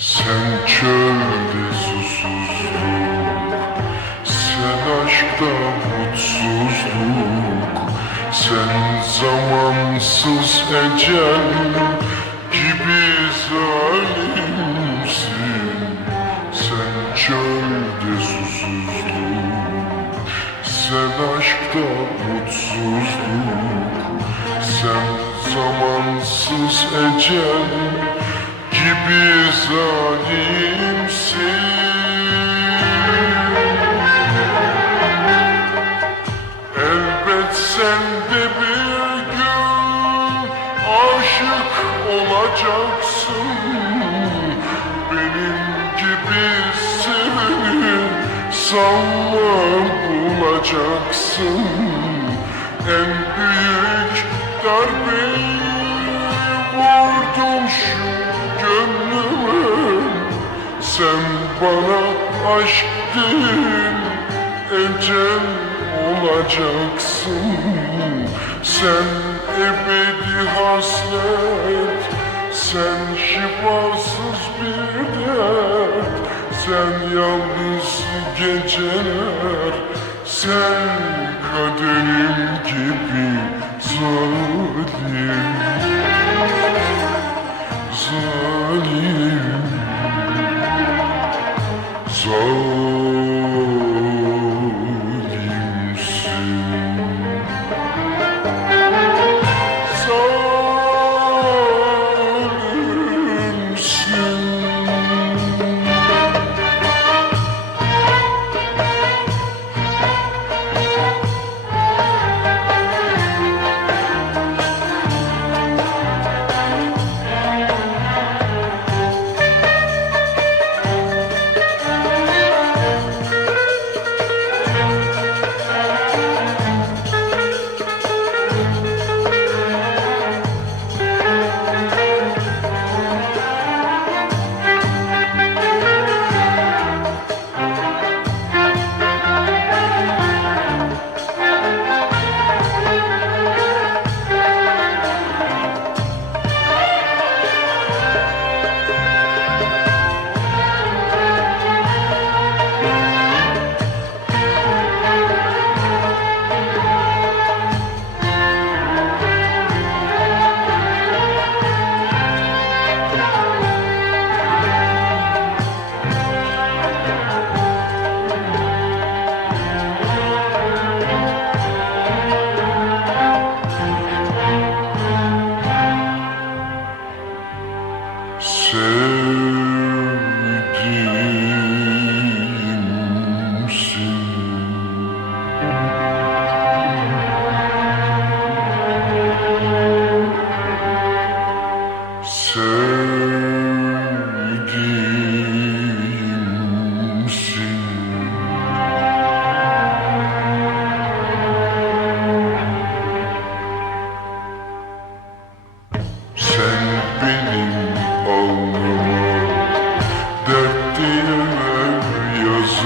Sen çölde susuzluk Sen aşkta mutsuzluk Sen zamansız ecel gibi zalimsin. Sen çölde susuzluk Sen aşkta mutsuzluk Sen zamansız ecel gibi zalimsin Elbet sen de bir gün aşık olacaksın. Benim gibi seveni sanma bulacaksın. En büyük darbeyi Sen bana aşk değil ecel olacaksın. Sen ebedi hasret Sen şifasız bir dert. Sen yalnız geceler Sen kaderim gibi zalim. Zalim Zalimsin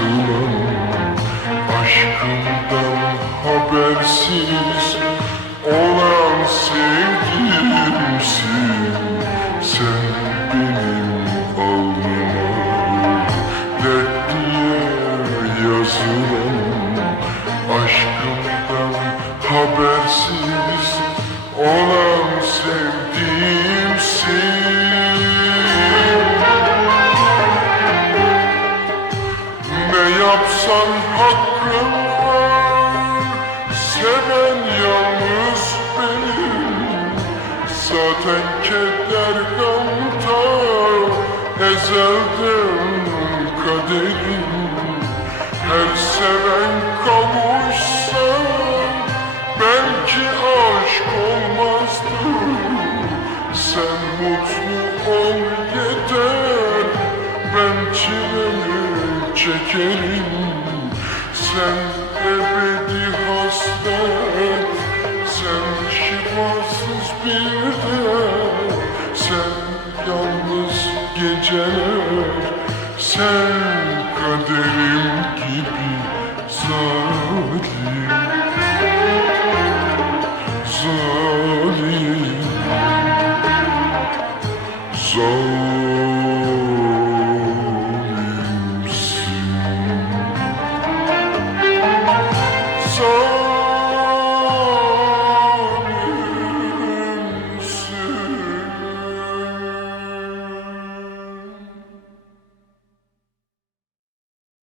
yazılan Aşkımdan habersiz Olan sevgilimsin keder gamta Ezelden kaderim. Her seven kavuşsa Belki aşk olmazdı. Sen mutlu ol yeter Ben çilemi çekerim. Sen ebedi hasret Sen şifasız bir geceler Sen